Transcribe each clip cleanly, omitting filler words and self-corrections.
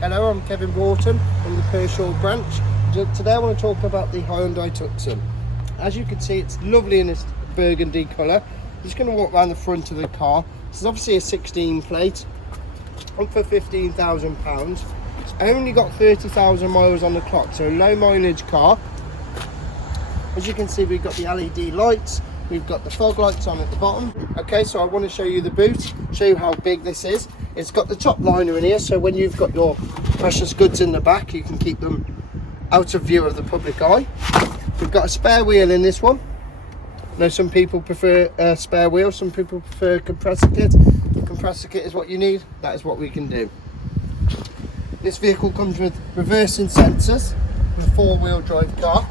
Hello, I'm Kevin Broughton from the Pershore branch. Today I want to talk about the Hyundai Tucson. As you can see, it's lovely in this burgundy colour. I'm just going to walk around the front of the car. This is obviously a 16 plate, up for £15,000. It's only got 30,000 miles on the clock, so a low mileage car. As you can see, we've got the LED lights, we've got the fog lights on at the bottom. Okay, so I want to show you the boot, show you how big this is. It's got the top liner in here, so when you've got your precious goods in the back, you can keep them out of view of the public eye. We've got a spare wheel in this one. I know some people prefer a spare wheel, some people prefer compressor kit. The compressor kit is what you need, that is what we can do. This vehicle comes with reversing sensors, with a four-wheel drive car.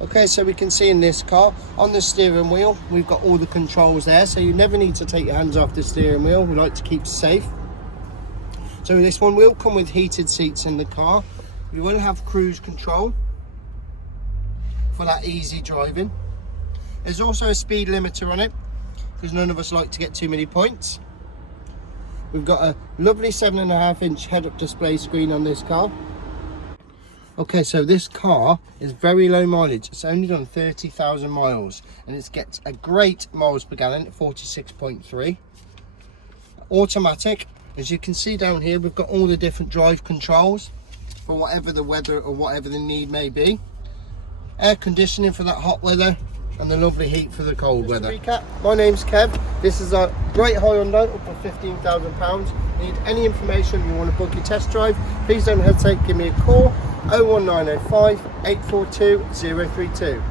Okay, so we can see in this car, on the steering wheel, we've got all the controls there, so you never need to take your hands off the steering wheel. We like to keep safe. So this one will come with heated seats in the car. We will have cruise control for that easy driving. There's also a speed limiter on it, because none of us like to get too many points. We've got a lovely 7.5-inch head-up display screen on this car. Okay, so this car is very low mileage. It's only done 30,000 miles and it gets a great miles per gallon at 46.3. Automatic. As you can see down here, we've got all the different drive controls for whatever the weather or whatever the need may be. Air conditioning for that hot weather and the lovely heat for the cold weather. Recap, my name's Kev. This is a great Hyundai up for £15,000. Need any information, you want to book your test drive, please don't hesitate, give me a call. 01905 842 032.